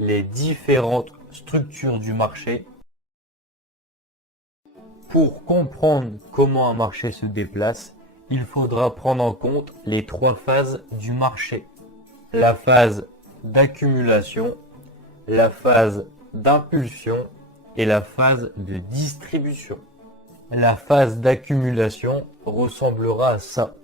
les différentes structures du marché. Pour comprendre comment un marché se déplace, il faudra prendre en compte les trois phases du marché. La phase d'accumulation, la phase d'impulsion et la phase de distribution. La phase d'accumulation ressemblera à ça.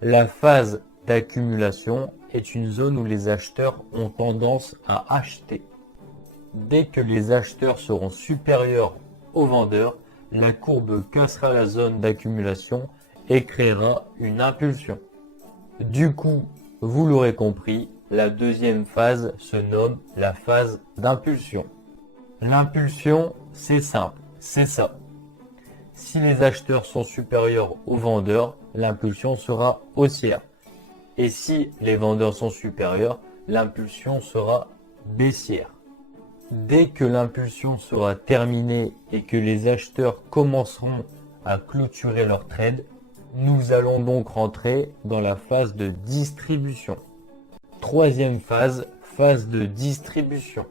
La phase d'accumulation est une zone où les acheteurs ont tendance à acheter. Dès que les acheteurs seront supérieurs aux vendeurs, la courbe cassera la zone d'accumulation et créera une impulsion. Du coup, vous l'aurez compris, la deuxième phase se nomme la phase d'impulsion. L'impulsion, c'est simple, c'est ça. Si les acheteurs sont supérieurs aux vendeurs, l'impulsion sera haussière. Et si les vendeurs sont supérieurs, l'impulsion sera baissière. Dès que l'impulsion sera terminée et que les acheteurs commenceront à clôturer leur trade, nous allons donc rentrer dans la phase de distribution. Troisième phase, phase de distribution.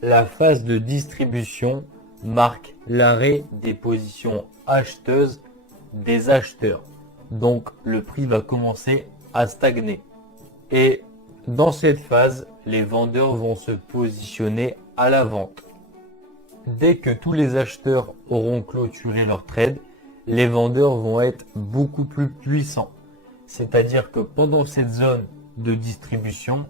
La phase de distribution marque l'arrêt des positions acheteuses des acheteurs. Donc le prix va commencer à stagner. Et dans cette phase, les vendeurs vont se positionner à la vente. Dès que tous les acheteurs auront clôturé leur trade, les vendeurs vont être beaucoup plus puissants. C'est-à-dire que pendant cette zone de distribution,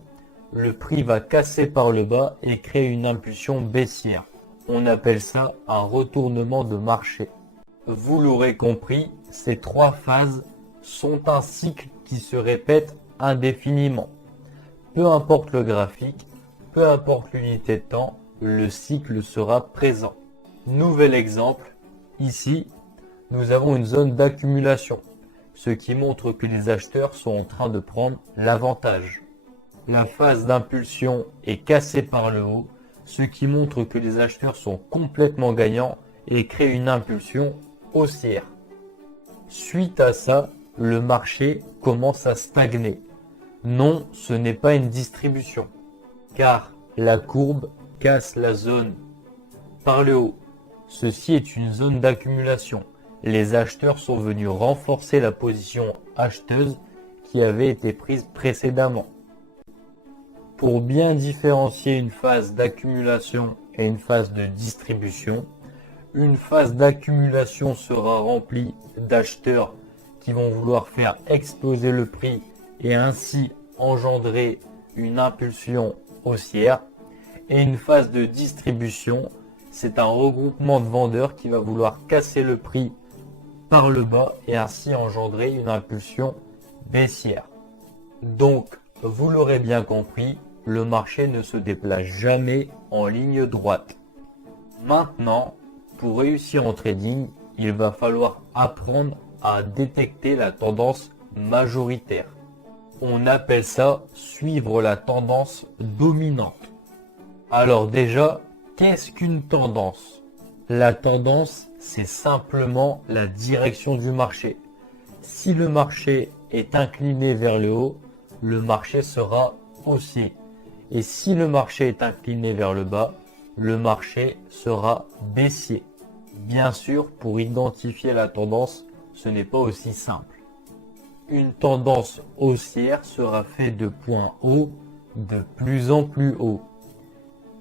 le prix va casser par le bas et créer une impulsion baissière. On appelle ça un retournement de marché. Vous l'aurez compris, ces trois phases sont un cycle qui se répète indéfiniment. Peu importe le graphique, peu importe l'unité de temps, le cycle sera présent. Nouvel exemple, ici, nous avons une zone d'accumulation, ce qui montre que les acheteurs sont en train de prendre l'avantage. La phase d'impulsion est cassée par le haut, ce qui montre que les acheteurs sont complètement gagnants et créent une impulsion haussière. Suite à ça, le marché commence à stagner. Non, ce n'est pas une distribution, car la courbe casse la zone par le haut. Ceci est une zone d'accumulation. Les acheteurs sont venus renforcer la position acheteuse qui avait été prise précédemment. Pour bien différencier une phase d'accumulation et une phase de distribution, une phase d'accumulation sera remplie d'acheteurs qui vont vouloir faire exploser le prix et ainsi engendrer une impulsion haussière. Et une phase de distribution, c'est un regroupement de vendeurs qui va vouloir casser le prix par le bas et ainsi engendrer une impulsion baissière. Donc, vous l'aurez bien compris, le marché ne se déplace jamais en ligne droite. Maintenant, pour réussir en trading, il va falloir apprendre à détecter la tendance majoritaire. On appelle ça suivre la tendance dominante. Alors déjà, qu'est-ce qu'une tendance? La tendance, c'est simplement la direction du marché. Si le marché est incliné vers le haut, le marché sera haussier. Et si le marché est incliné vers le bas, le marché sera baissier. Bien sûr, pour identifier la tendance, ce n'est pas aussi simple. Une tendance haussière sera faite de points hauts de plus en plus haut.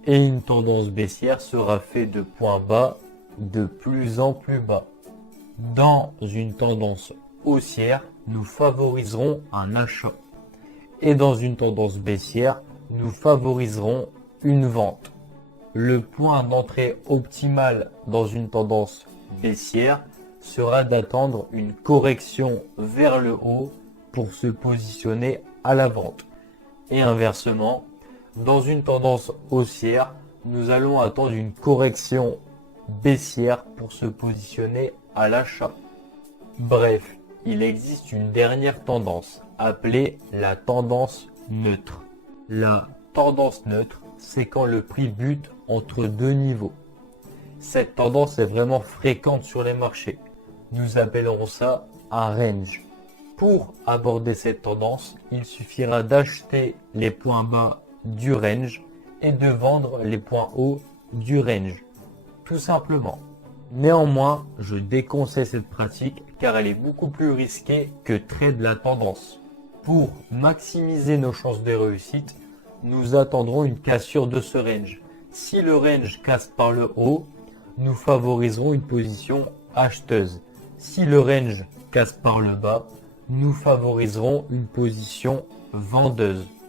Et une tendance baissière sera faite de points bas de plus en plus bas. Dans une tendance haussière, nous favoriserons un achat. Et dans une tendance baissière, nous favoriserons une vente. Le point d'entrée optimal dans une tendance baissière sera d'attendre une correction vers le haut pour se positionner à la vente. Et inversement, dans une tendance haussière, nous allons attendre une correction baissière pour se positionner à l'achat. Bref, il existe une dernière tendance, appelée la tendance neutre. La tendance neutre, c'est quand le prix bute entre deux niveaux. Cette tendance est vraiment fréquente sur les marchés. Nous appellerons ça un range. Pour aborder cette tendance, il suffira d'acheter les points bas du range et de vendre les points hauts du range. Tout simplement. Néanmoins, je déconseille cette pratique car elle est beaucoup plus risquée que trade la tendance. Pour maximiser nos chances de réussite, nous attendrons une cassure de ce range. Si le range casse par le haut, nous favoriserons une position acheteuse. Si le range casse par le bas, nous favoriserons une position vendeuse.